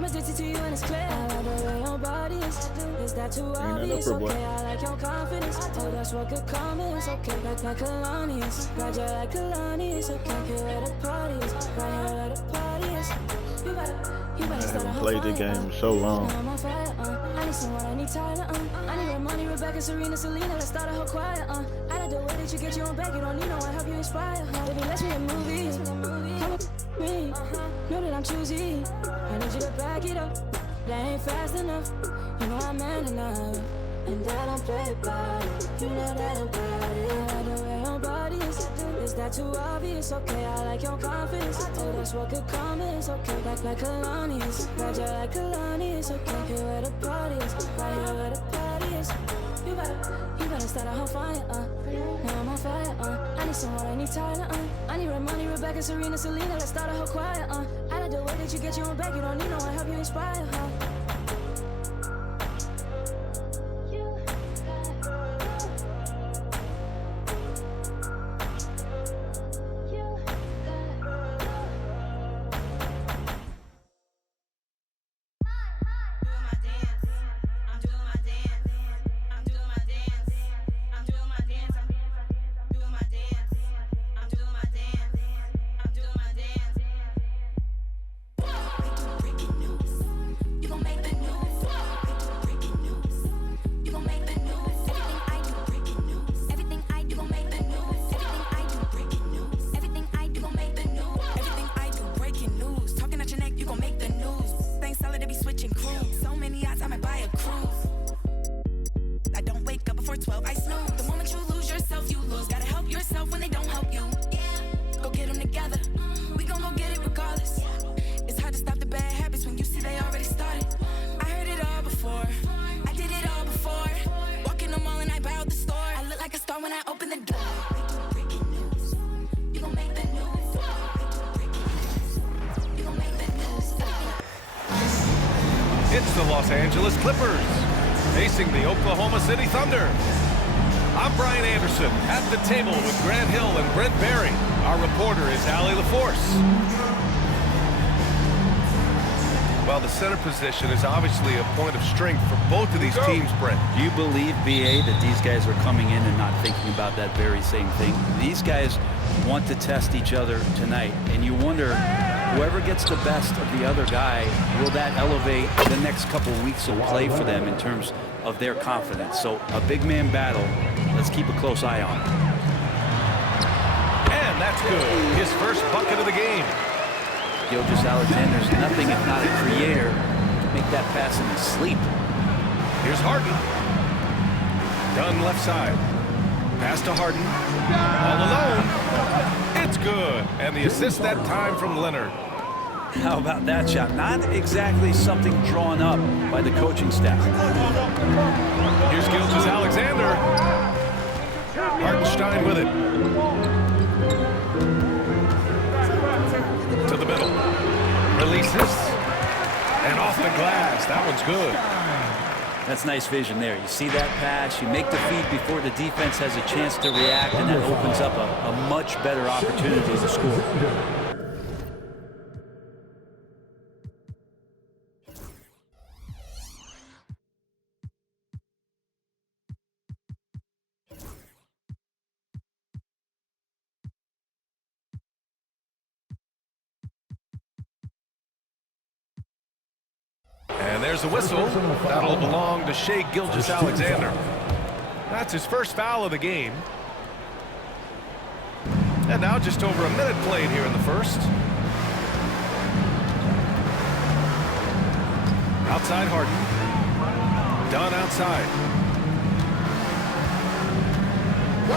I'm addicted to you and it's clear. I like the way your body is that too obvious? Okay, I like your confidence. Oh, that's what good comments. Okay, like Kalani is. Ride you like Kalani is. Okay, here where the party is. Right here where the party is. You better start a whole played the game in so long. I'm on fire, I need someone, I need Tyler, I need Ramoni, Rebecca, Serena, Selena. Let's start a whole choir, I like the way that you get your own back. You don't need no one, help you inspire, Baby, let's make a movie. Come with me, know that I'm choosy. I need you to back it up. That ain't fast enough. You know I'm man enough. And I don't play about it. You know that I'm about it. I like the way your body is that too obvious? Okay, I like your confidence. Oh, that's what good comments. Okay, like Kalani is. Ride you like Kalani is. Okay, here where the party is. Right here where the party is. You better start a whole fire, Now I'm on fire, I need someone, I need Tyler, I need Ramoni, Rebecca, Serena, Selena. Let's start a whole choir, I like the way that you get your own back. You don't need no one, help you inspire, It's the Los Angeles Clippers facing the Oklahoma City Thunder. I'm Brian Anderson at the table with Grant Hill and Brent Barry. Our reporter is Allie LaForce. Well, the center position is obviously a point of strength for both of these teams, Brent. Do you believe, BA, that these guys are coming in and not thinking about that very same thing? These guys want to test each other tonight, and you wonder, whoever gets the best of the other guy, will that elevate the next couple weeks of play for them in terms of their confidence? So a big man battle, let's keep a close eye on it. And that's good. His first bucket of the game. Gilgeous-Alexander's nothing if not a creator to make that pass in his sleep. Here's Harden. Dunn left side. Pass to Harden. All alone. It's good. And the assist that time from Leonard. How about that shot? Not exactly something drawn up by the coaching staff. Here's Gilgeous-Alexander. Hartenstein with it. To the middle. Releases. And off the glass. That one's good. That's nice vision there. You see that pass, you make the feed before the defense has a chance to react, and that opens up a much better opportunity to score. And there's a whistle. That'll belong to Shai Gilgeous-Alexander. That's his first foul of the game. And now just over a minute played here in the first. Outside Harden. Dunn outside.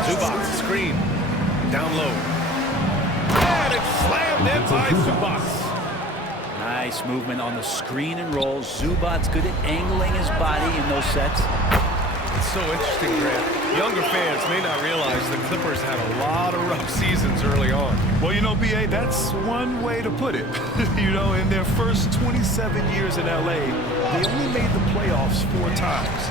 Zubac screen. Down low. And it's slammed in by Zubac. Nice movement on the screen and roll. Zubac's good at angling his body in those sets. It's so interesting, Grant. Younger fans may not realize the Clippers had a lot of rough seasons early on. Well, you know, BA, that's one way to put it. You know, in their first 27 years in LA, they only made the playoffs 4 times.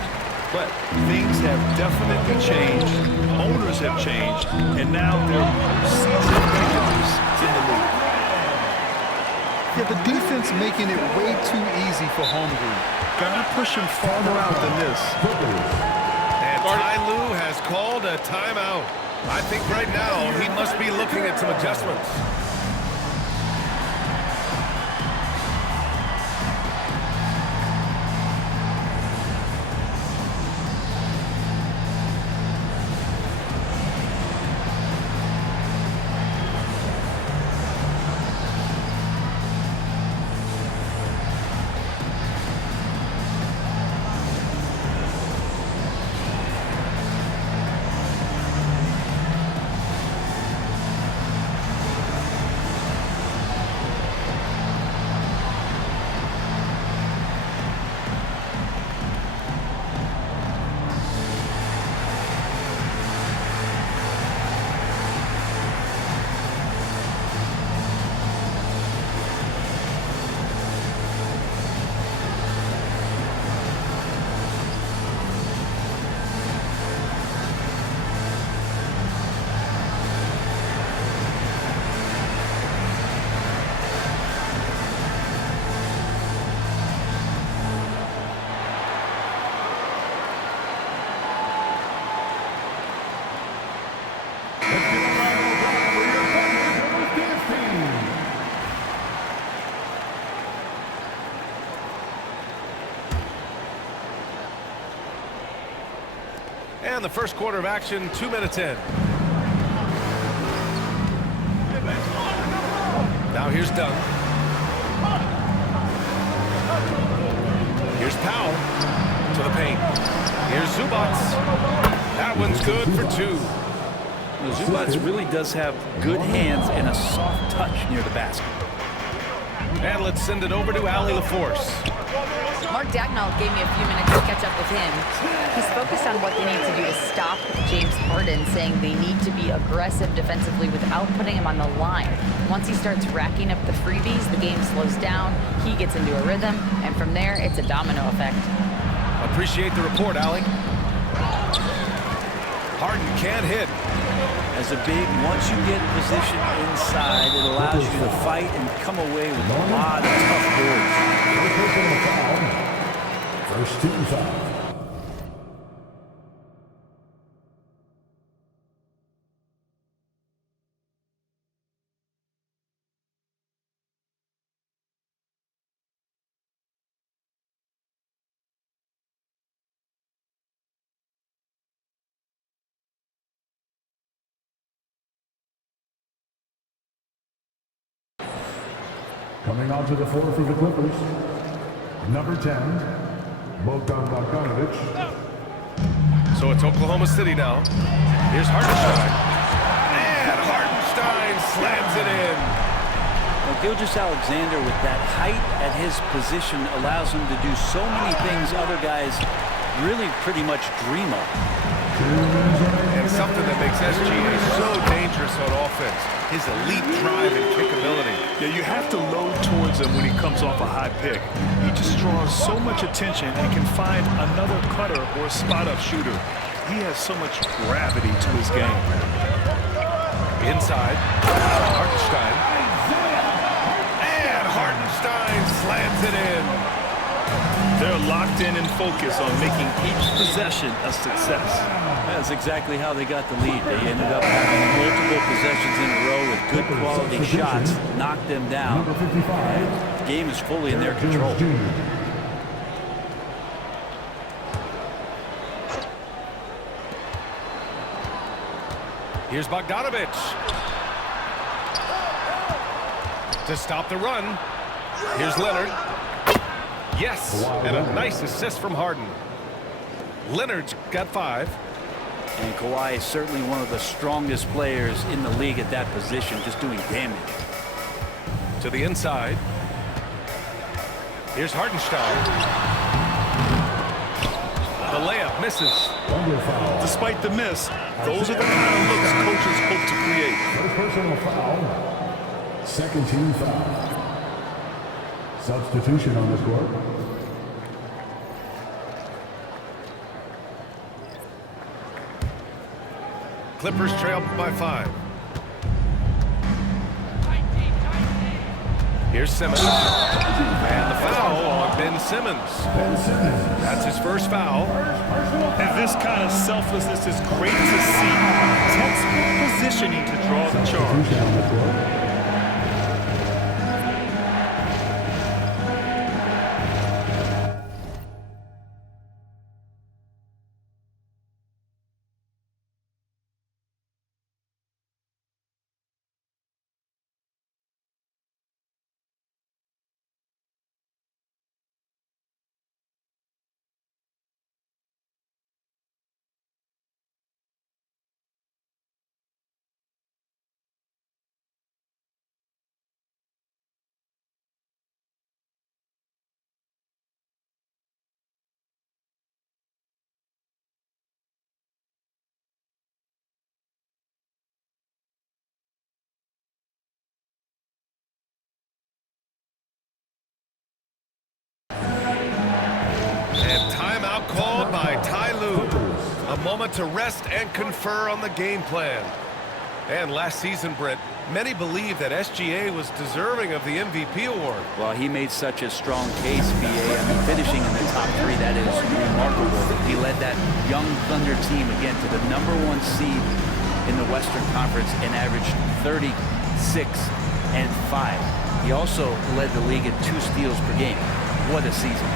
But things have definitely changed. Owners have changed. And now they're season regulars in the league. Yeah, the defense making it way too for home group. Gotta push him farther out than this. And Ty Lue has called a timeout. I think right now he must be looking at some adjustments. And the first quarter of action, 2 minutes in. Now here's Dunn. Here's Powell to the paint. Here's Zubats. That one's good for 2. Well, Zubats really does have good hands and a soft touch near the basket. And let's send it over to Allie LaForce. Mark Dagnall gave me a few minutes to catch up with him. He's focused on what they need to do to stop James Harden, saying they need to be aggressive defensively without putting him on the line. Once he starts racking up the freebies, the game slows down, he gets into a rhythm, and from there, it's a domino effect. Appreciate the report, Allie. Harden can't hit. As a big, once you get position inside, it allows you to fight and come away with a lot of tough boards. First team foul. Coming onto the floor for the Clippers, number 10, Bogdan Bogdanovic. So it's Oklahoma City now. Here's Hartenstein. And Hartenstein slams it in. Well, Gilgeous-Alexander, with that height at his position, allows him to do so many things other guys really pretty much dream of. And something that makes SGA so dangerous on offense, his elite drive and kickability. Yeah, you have to load towards him when he comes off a high pick. He just draws so much attention and can find another cutter or spot-up shooter. He has so much gravity to his game. Inside, Hartenstein. And Hartenstein slams it in. They're locked in and focused on making each possession a success. That's exactly how they got the lead. They ended up having multiple possessions in a row with good quality shots, knocked them down. Number 55. The game is fully in their control. Here's Bogdanovic. To stop the run. Here's Leonard. Yes, and a nice assist from Harden. Leonard's got 5. And Kawhi is certainly one of the strongest players in the league at that position, just doing damage. To the inside. Here's Hartenstein. The layup misses. Despite the miss, those are the kind of looks coaches hope to create. First personal foul. Second team foul. Substitution on the court. Clippers trail by 5. Here's Simmons. And the foul on Ben Simmons. That's his first foul. And this kind of selflessness is great to see. Textbook positioning to draw the charge. Called by Ty Lue. A moment to rest and confer on the game plan. And last season, Brent, many believe that SGA was deserving of the MVP award. Well, he made such a strong case, BA. I mean, finishing in the top 3, that is remarkable. He led that young Thunder team again to the #1 seed in the Western Conference and averaged 36 and 5. He also led the league in 2 steals per game. What a season.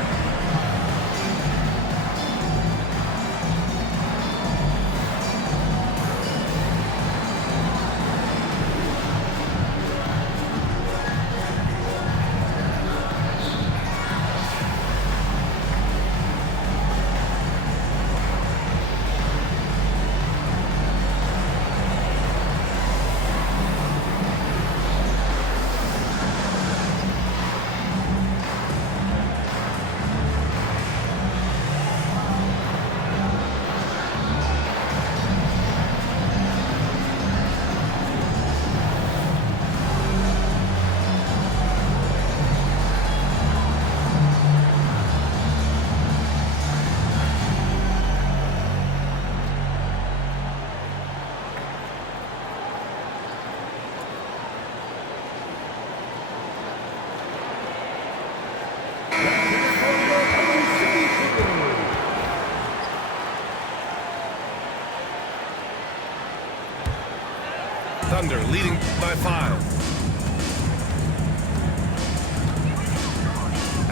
Thunder leading by 5.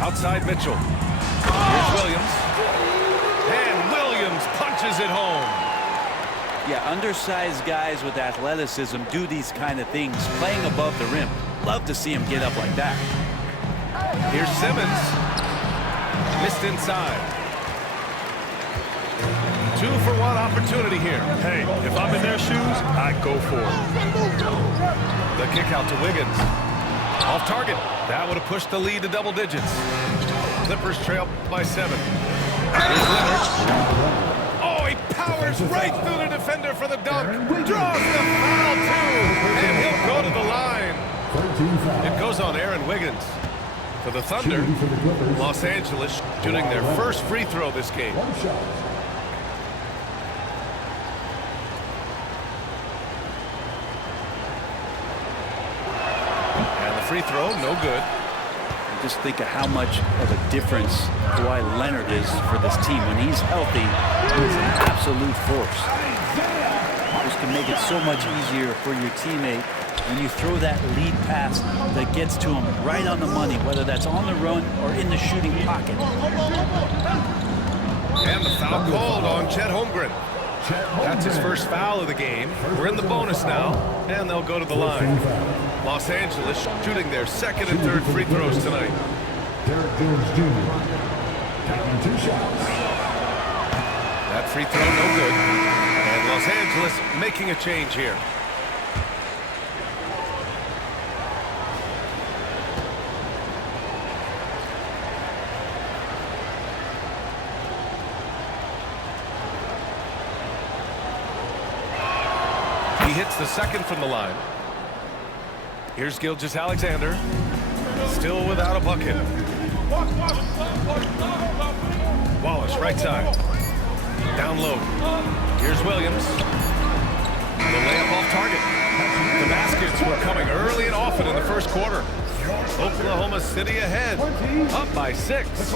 Outside Mitchell. Here's Williams. And Williams punches it home. Yeah, undersized guys with athleticism do these kind of things, playing above the rim. Love to see him get up like that. Here's Simmons. Missed inside. 2-for-1 opportunity here. Hey, if I'm in their shoes, I'd go for it. The kick out to Wiggins. Off target. That would have pushed the lead to double digits. Clippers trail by 7. Here's Leonard. Oh, he powers right through the defender for the dunk. Draws the foul, too. And he'll go to the line. It goes on Aaron Wiggins. For the Thunder, Los Angeles shooting their first free throw this game. Free throw, no good. Just think of how much of a difference Kawhi Leonard is for this team. When he's healthy, he's an absolute force. Just can make it so much easier for your teammate when you throw that lead pass that gets to him right on the money, whether that's on the run or in the shooting pocket. And the foul called on Chet Holmgren. That's his first foul of the game. We're in the bonus now, and they'll go to the line. Los Angeles shooting their second and third free throws tonight. Derek Jones Jr. taking 2 shots. That free throw no good. And Los Angeles making a change here. He hits the second from the line. Here's Gilgeous-Alexander. Still without a bucket. Wallace, right side. Down low. Here's Williams. The layup off target. The baskets were coming early and often in the first quarter. Oklahoma City ahead, up by 6.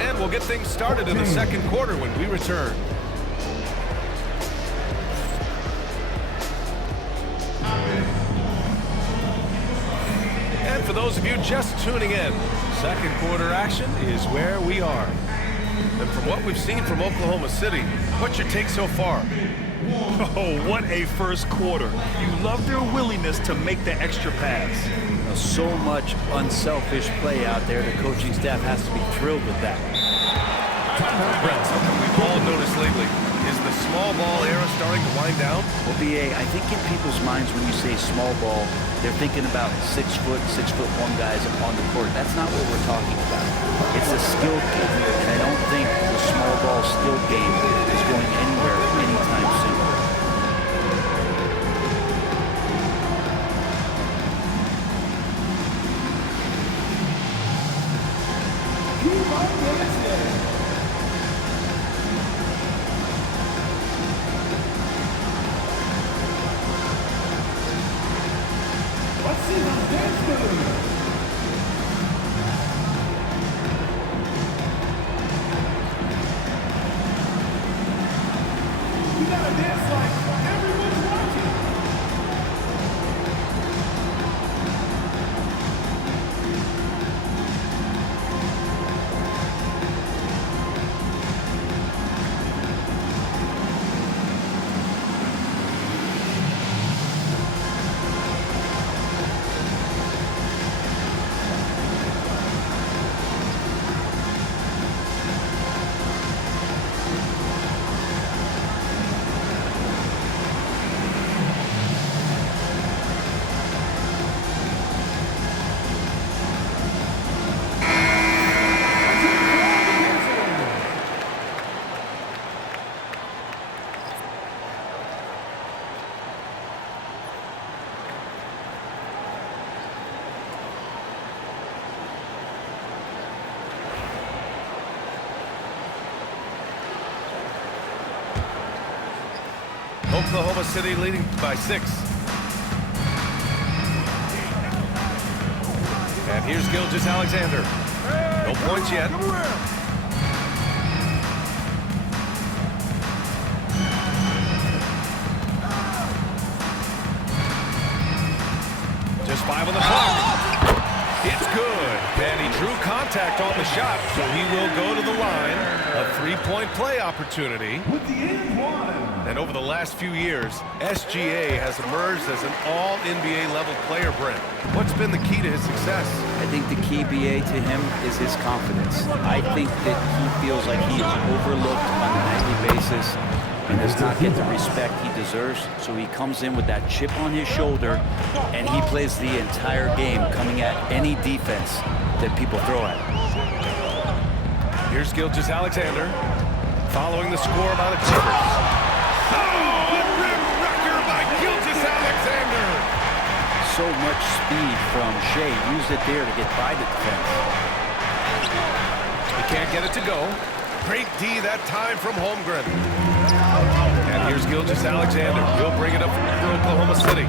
And we'll get things started in the second quarter when we return. And for those of you just tuning in, second quarter action is where we are. And from what we've seen from Oklahoma City, what's your take so far? Oh, what a first quarter. You love their willingness to make the extra pass. So much unselfish play out there. The coaching staff has to be thrilled with that. Brett, something we've all noticed lately. Is the small ball era starting to wind down? Well, BA, I think in people's minds when you say small ball, they're thinking about 6'1" guys on the court. That's not what we're talking about. It's a skill game, and I don't think the small ball skill game is going anywhere anytime soon. Oklahoma City leading by 6. And here's Gilgeous-Alexander. No points yet. Just 5 on the clock. It's good. And he drew contact on the shot, so he will go to the line. A 3-point play opportunity. With the end one. And over the last few years, SGA has emerged as an all-NBA level player, Brent. What's been the key to his success? I think the key, BA, to him is his confidence. I think that he feels like he is overlooked on a nightly basis and does not get the respect he deserves. So he comes in with that chip on his shoulder, and he plays the entire game coming at any defense that people throw at him. Here's Gilgeous-Alexander following the score by the Clippers. Oh, a rim wrecker by Gilgeous-Alexander. So much speed from Shea. Used it there to get by the defense. He can't get it to go. Great D that time from Holmgren. And here's Gilgeous-Alexander. He'll bring it up for Oklahoma City.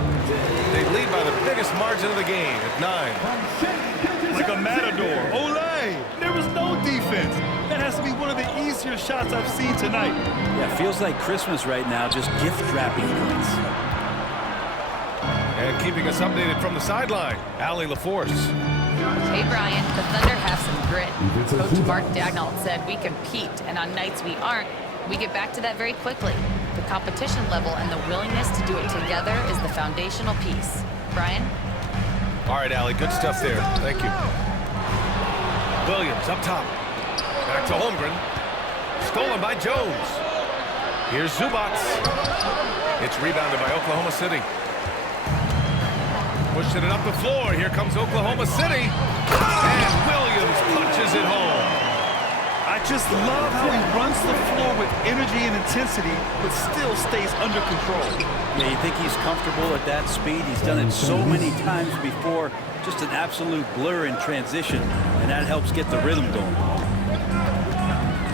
They lead by the biggest margin of the game at 9. Like a matador. Olay! There was no defense. That has to be one of the easier shots I've seen tonight. Yeah, feels like Christmas right now, just gift wrapping points. And keeping us updated from the sideline, Allie LaForce. Hey, Brian, the Thunder have some grit. Coach Mark Daigneault said we compete, and on nights we aren't, we get back to that very quickly. The competition level and the willingness to do it together is the foundational piece. Brian? All right, Allie, good stuff there. Thank you. Williams up top. Back to Holmgren. Stolen by Jones. Here's Zubats. It's rebounded by Oklahoma City. Pushing it up the floor. Here comes Oklahoma City. And Williams punches it home. I just love how he runs the floor with energy and intensity, but still stays under control. Yeah, you think he's comfortable at that speed? He's done it so many times before. Just an absolute blur in transition, and that helps get the rhythm going.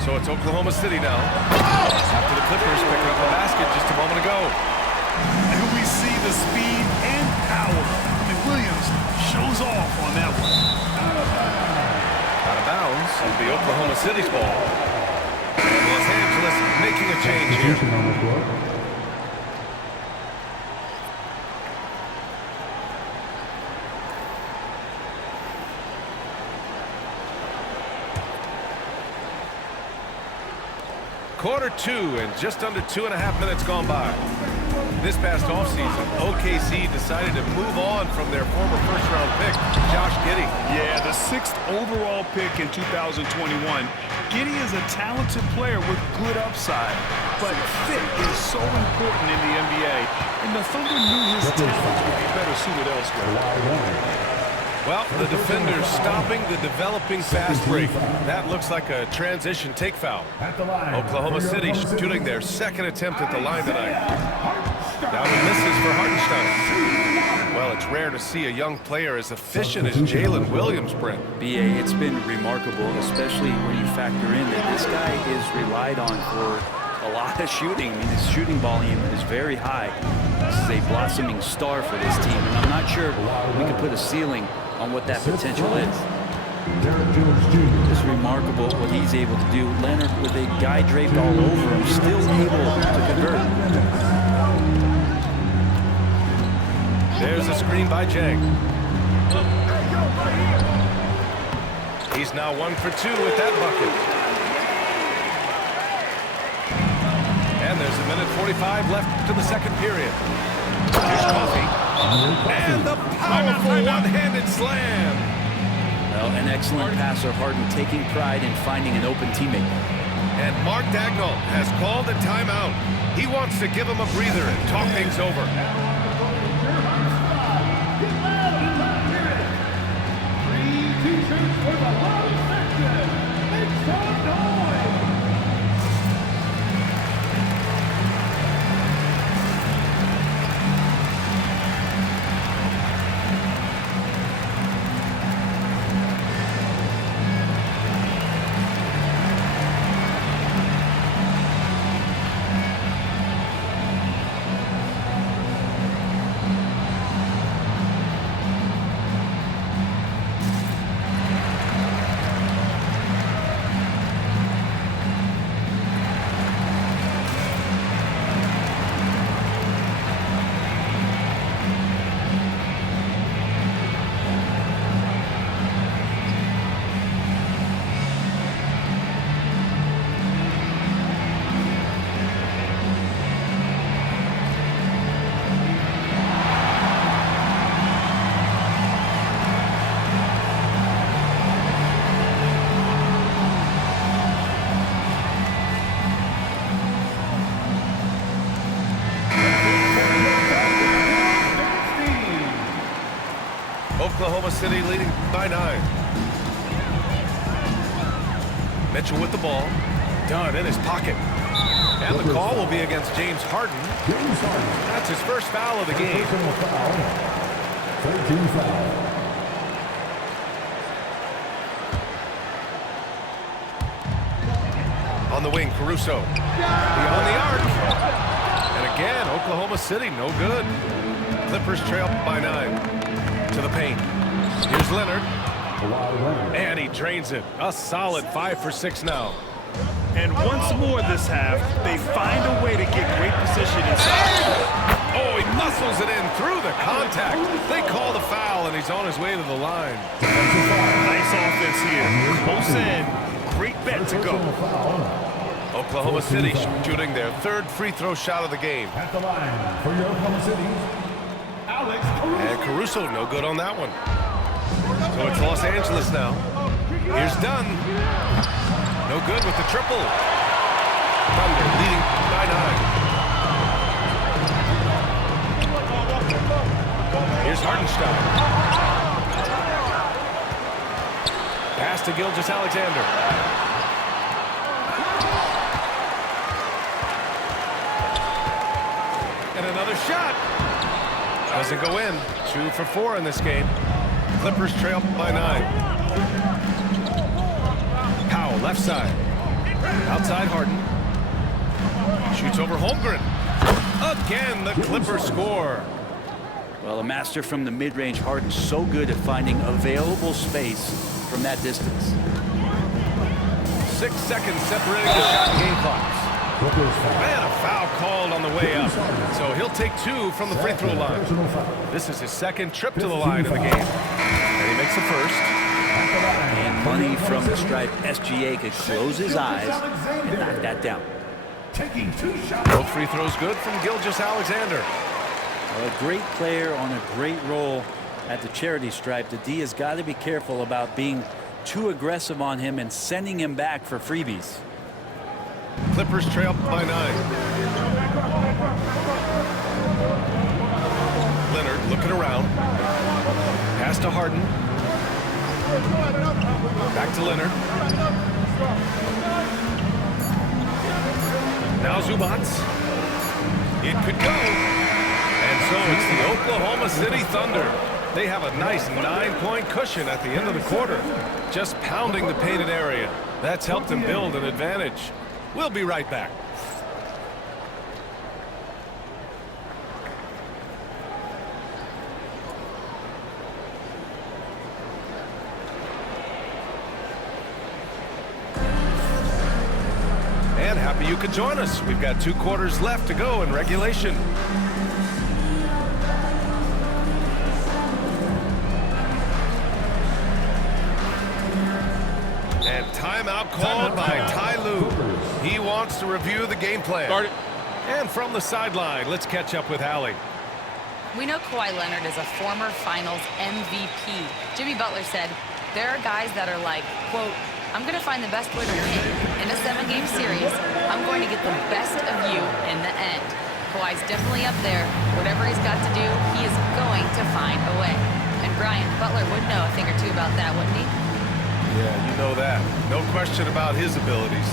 So it's Oklahoma City now. After the Clippers picking up a basket just a moment ago. And we see the speed and power. I mean, Williams shows off on that one. Out of bounds. It'll be Oklahoma City's ball. And Los Angeles making a change here. Quarter 2 and just under 2.5 minutes gone by. This past offseason, OKC decided to move on from their former first-round pick, Josh Giddey. Yeah, the 6th overall pick in 2021. Giddey is a talented player with good upside, but fit is so important in the NBA, and the Thunder knew his talents would be better suited elsewhere. Well, the defenders stopping the developing fast break. That looks like a transition take foul. Oklahoma City shooting their second attempt at the line tonight. Down and misses for Hartenstein. Well, it's rare to see a young player as efficient as Jalen Williams, Brent. BA, it's been remarkable, especially when you factor in that this guy is relied on for a lot of shooting. I mean, his shooting volume is very high. This is a blossoming star for this team, and I'm not sure we can put a ceiling on what that potential is. It's remarkable what he's able to do. Leonard, with a guy draped all over him, still able to convert. There's a screen by Jang. He's now 1 for 2 with that bucket. And there's a minute 45 left to the second period. Here's Coffee. And the powerful one-handed slam. Well, an excellent passer, Harden taking pride in finding an open teammate. And Mark Dagnall has called a timeout. He wants to give him a breather and talk things over. Oklahoma City leading by 9. Mitchell with the ball. Dunn in his pocket. And the call will be against James Harden. That's his first foul of the game. 13 foul. On the wing, Caruso. Beyond the arc. And again, Oklahoma City, no good. Clippers trail by 9. To the paint. Here's Leonard. And he drains it. A solid 5 for 6 now. And once more this half, they find a way to get great position inside. Oh, he muscles it in through the contact. They call the foul, and he's on his way to the line. Nice offense here. Close in. Great bet to go. Oklahoma City shooting their third free throw shot of the game. At the line for your Oklahoma City, And Caruso, no good on that one. So it's Los Angeles now. Here's Dunn. No good with the triple. Thunder leading by 9. Here's Hartenstein. Pass to Gilgeous-Alexander. And another shot. Doesn't go in. 2 for 4 in this game. Clippers trail by 9. Powell, left side. Outside Harden. Shoots over Holmgren. Again, the Clippers score. Well, a master from the mid-range, Harden, so good at finding available space from that distance. 6 seconds separating the shot and game clocks. Man, a foul called on the way up. So he'll take 2 from the free throw line. This is his second trip to the line in the game. And he makes the first. And money from the stripe. SGA could close his eyes and knock that down. Both free throws good from Gilgeous-Alexander. A great player on a great role at the charity stripe. The D has got to be careful about being too aggressive on him and sending him back for freebies. Clippers trail by 9. Leonard looking around. Pass to Harden. Back to Leonard. Now Zubac. It could go. And so it's the Oklahoma City Thunder. They have a nice 9-point cushion at the end of the quarter. Just pounding the painted area. That's helped them build an advantage. We'll be right back. And happy you could join us. We've got 2 quarters left to go in regulation. And timeout called by Ty Lue. He wants to review the game plan. And from the sideline, let's catch up with Allie. We know Kawhi Leonard is a former Finals MVP. Jimmy Butler said, there are guys that are like, quote, I'm going to find the best way to win. In a 7-game series, I'm going to get the best of you in the end. Kawhi's definitely up there. Whatever he's got to do, he is going to find a way. And Brian, Butler would know a thing or two about that, wouldn't he? Yeah, you know that. No question about his abilities.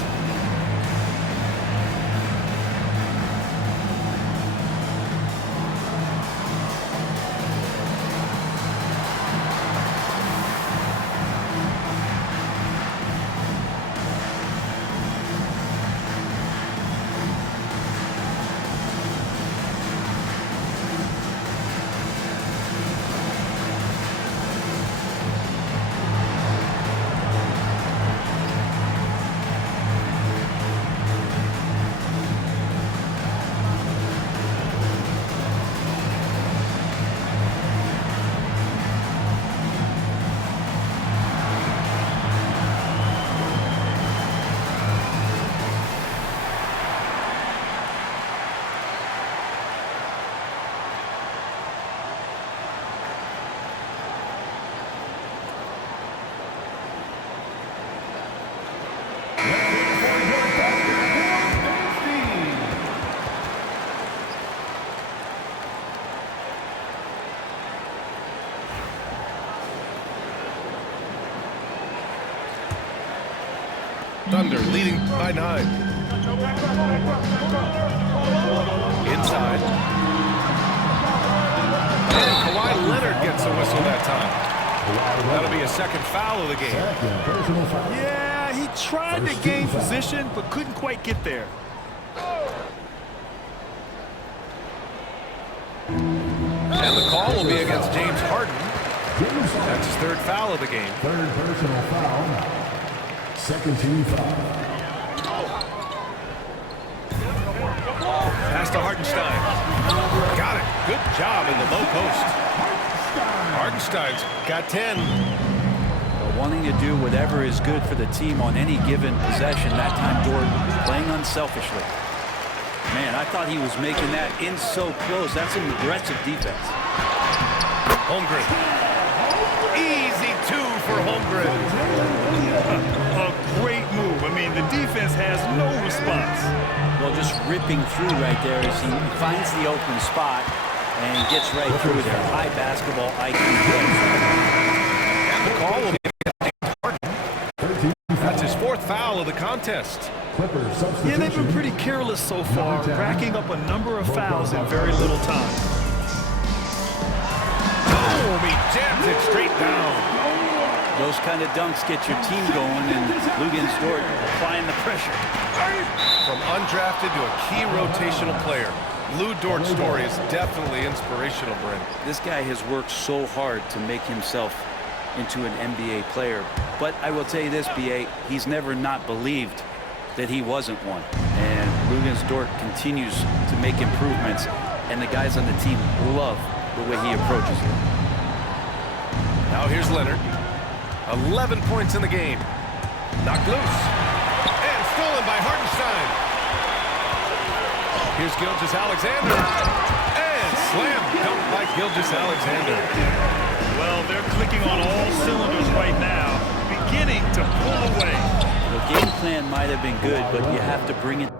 Thunder leading by 9. Inside. And Kawhi Leonard gets a whistle that time. That'll be a second foul of the game. Yeah, he tried to gain position, but couldn't quite get there. And the call will be against James Harden. That's his 3rd foul of the game. 3rd personal foul. 2nd team foul. Pass to Hartenstein. Got it. Good job in the low post. Hartenstein's got 10. Wanting to do whatever is good for the team on any given possession. That time, Jordan playing unselfishly. Man, I thought he was making that in so close. That's an aggressive defense. Holmgren. Easy 2 for Holmgren. A great move. I mean, the defense has no response. Well, just ripping through right there as he finds the open spot and gets right through there. High basketball IQ play. And the call will be against Harden. That's his 4th foul of the contest. Yeah, they've been pretty careless so far, racking up a number of fouls in very little time. Boom, he jams it straight down. Those kind of dunks get your team going, and Luguentz Dort applying the pressure. From undrafted to a key rotational player, Lou Dort's story is definitely inspirational, Brent. This guy has worked so hard to make himself into an NBA player. But I will tell you this, B.A., he's never not believed that he wasn't one. And Lugens Dort continues to make improvements, and the guys on the team love the way he approaches it. Now here's Leonard. 11 points in the game. Knocked loose. And stolen by Hartenstein. Here's Gilgeous-Alexander. And slam dunked by Gilgeous-Alexander. Well, they're clicking on all cylinders right now, beginning to pull away. The game plan might have been good, but you have to bring it.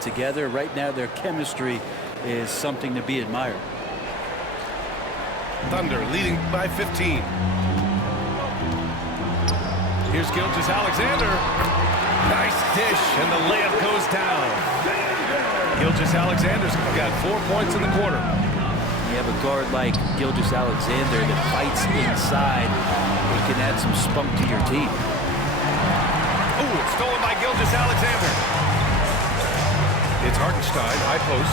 Together right now, their chemistry is something to be admired. Thunder leading by 15. Here's Gilgeous-Alexander. Nice dish, and the layup goes down. Gilgeous-Alexander's got 4 points in the quarter. You have a guard like Gilgeous-Alexander that fights inside. He can add some spunk to your team. Ooh, it's stolen by Gilgeous-Alexander. It's Hartenstein, high post.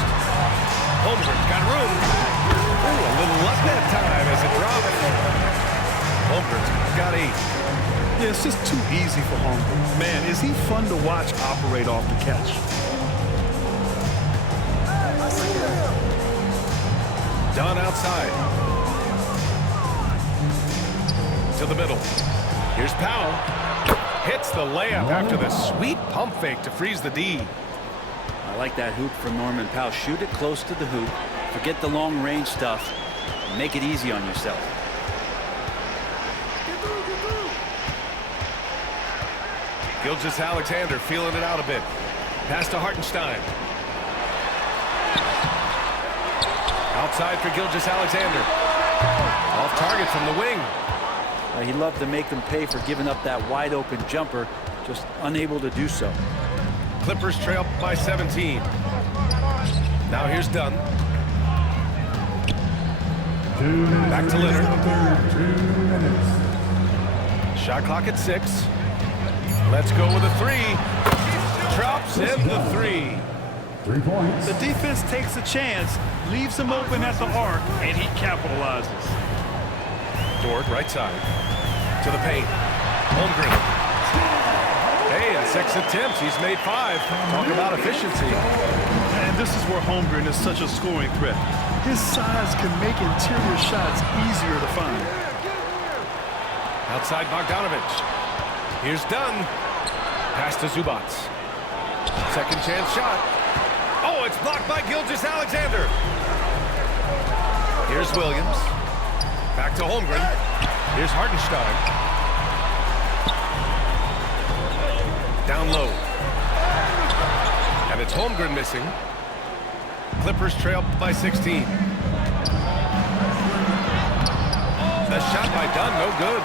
Holmgren's got room. Ooh, a little luck that time as it dropped. Holmgren's got 8. Yeah, it's just too easy for Holmgren. Man, is he fun to watch operate off the catch. Dunn outside. To the middle. Here's Powell. Hits the layup after the sweet pump fake to freeze the D. I like that hoop from Norman Powell. Shoot it close to the hoop. Forget the long range stuff. Make it easy on yourself. Gilgeous-Alexander feeling it out a bit. Pass to Hartenstein. Outside for Gilgeous-Alexander. Off target from the wing. He loved to make them pay for giving up that wide open jumper. Just unable to do so. Clippers trail by 17. Now here's Dunn. Back to Leonard. 2 minutes. Shot clock at 6. Let's go with a 3. Drops in the 3. 3 points. The defense takes a chance, leaves him open at the arc, and he capitalizes. Dort, right side. To the paint. Holmgren. Hey, in 6 attempts, he's made 5. Talk about efficiency. And this is where Holmgren is such a scoring threat. His size can make interior shots easier to find. Outside Bogdanovich. Here's Dunn. Pass to Zubats. Second chance shot. Oh, it's blocked by Gilgeous-Alexander. Here's Williams. Back to Holmgren. Here's Hartenstein. Down low. And it's Holmgren missing. Clippers trail by 16. The shot by Dunn, no good.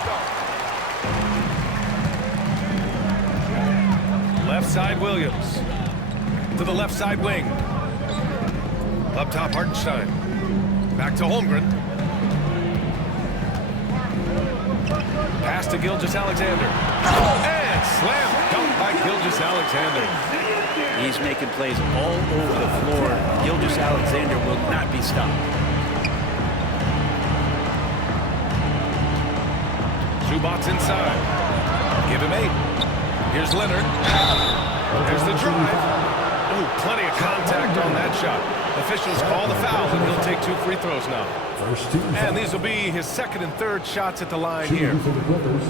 Left side Williams. To the left side wing. Up top Hartenstein. Back to Holmgren. Pass to Gilgeous-Alexander. And slam dunk by Gilgeous-Alexander. He's making plays all over the floor. Gilgeous-Alexander will not be stopped. Zubac's inside. Give him 8. Here's Leonard. There's the drive. Ooh, plenty of contact on that shot. Officials call the foul, and he'll take 2 free throws now. And these will be his second and third shots at the line here. For the Clippers,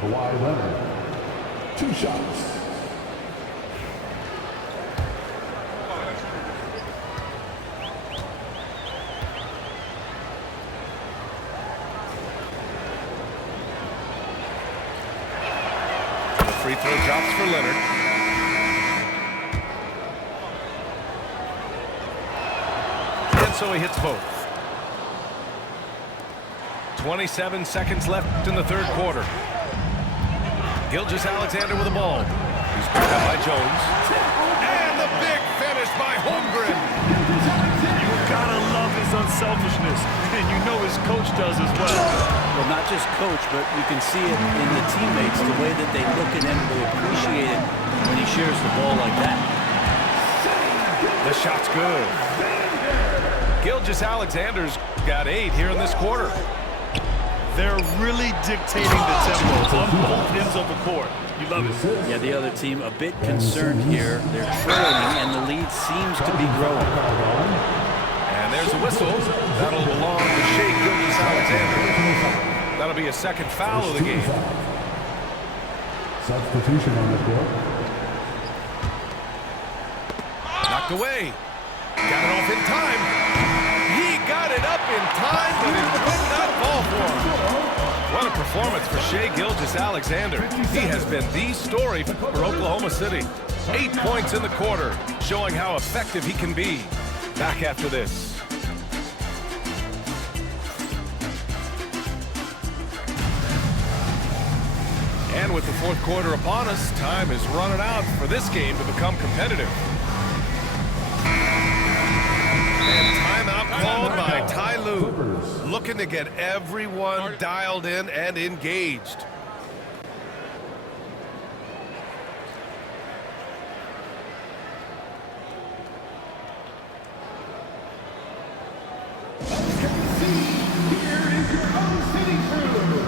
Kawhi Leonard. 2 shots. The free throw drops for Leonard. So he hits both. 27 seconds left in the third quarter. Gilgeous-Alexander with the ball. He's picked up by Jones. And the big finish by Holmgren. You gotta love his unselfishness, and you know his coach does as well. Well, not just coach, but you can see it in the teammates, the way that they look at him, they appreciate it when he shares the ball like that. The shot's good. Gilgeous-Alexander's got 8 here in this quarter. They're really dictating the tempo on both ends of the court. You love it. Yeah, the other team a bit concerned here. They're trailing, and the lead seems to be growing. And there's a whistle. That'll belong to Shai Gilgeous-Alexander. That'll be a second foul of the game. Substitution on the court. Knocked away. Got it off in time. He got it up in time, but it could not fall for him. What a performance for Shai Gilgeous-Alexander. He has been the story for Oklahoma City. 8 points in the quarter, showing how effective he can be. Back after this. And with the fourth quarter upon us, time is running out for this game to become competitive. And timeout called by Ty Lue, looking to get everyone dialed in and engaged. Here is your own city crew.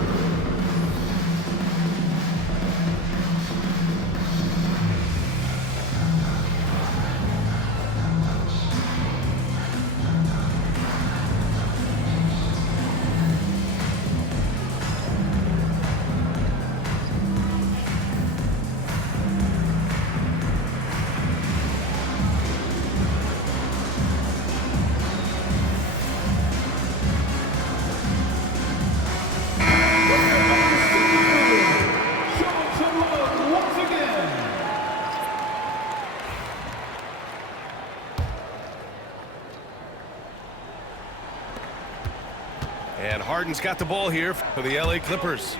And Harden's got the ball here for the LA Clippers.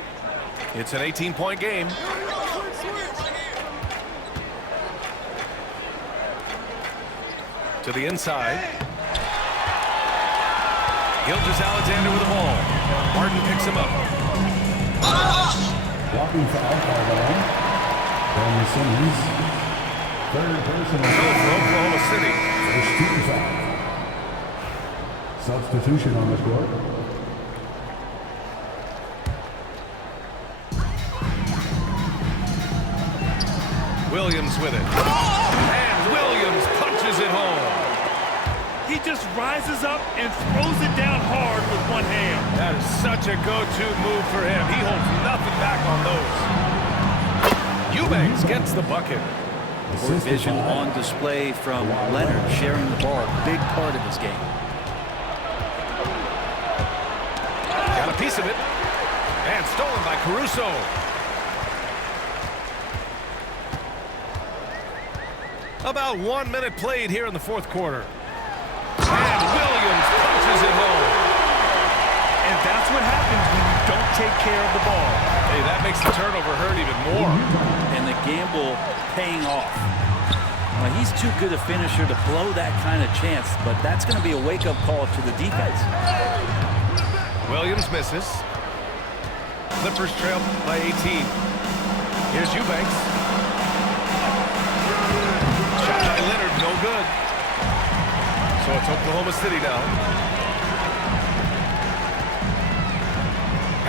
It's an 18-point game. To the inside. Gilgeous-Alexander with the ball. Harden picks him up. Walking foul by the line. Ben Simmons. Third personal Goal for Oklahoma City. First team foul. Substitution on the court. Williams with it. And Williams punches it home. He just rises up and throws it down hard with one hand. That is such a go-to move for him. He holds nothing back on those. Eubanks gets the bucket. Court vision on display from Leonard, sharing the ball, big part of his game. Got a piece of it. And stolen by Caruso. About 1 minute played here in the fourth quarter. And Williams punches it home. And that's what happens when you don't take care of the ball. Hey, that makes the turnover hurt even more. And the gamble paying off. Well, he's too good a finisher to blow that kind of chance, but that's going to be a wake-up call to the defense. Williams misses. Clippers trail by 18. Here's Eubanks. Shot by Leonard, no good. So it's Oklahoma City now.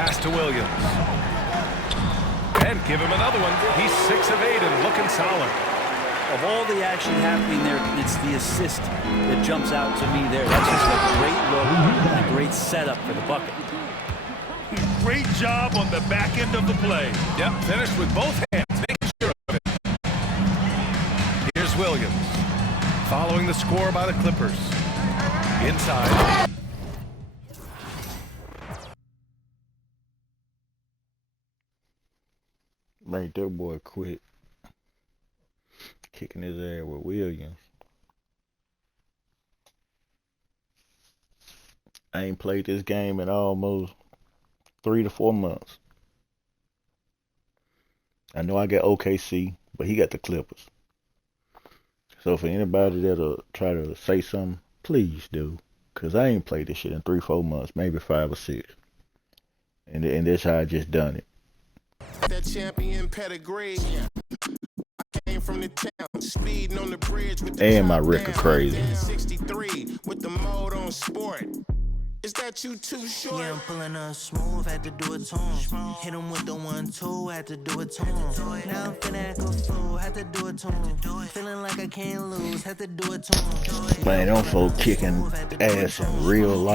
pass to Williams. And give him another one. He's 6 of 8 and looking solid. Of all the action happening there, it's the assist that jumps out to me there. That's just a great look and a great setup for the bucket. Great job on the back end of the play. Yep, finished with both hands, making sure of it. Here's Williams, following the score by the Clippers. Inside. Make that boy quit kicking his ass with Williams. I ain't played this game in almost 3 to 4 months. I know I got OKC, but he got the Clippers. So for anybody that'll try to say something, please do. Because I ain't played this shit in 3 or 4 months, maybe 5 or 6. And that's how I just done it. That champion pedigree. I came from the town, speeding on the bridge with the and my record crazy. 63 with the mode on sport. Is that you too short? Yeah, I'm pulling up smooth, had to do it to him. Hit him with the 1-2, had to do it to him. Now I'm feeling like a fool, had to do it to him. Feeling like I can't lose, had to do it to him. Man, them folks kicking ass in real life.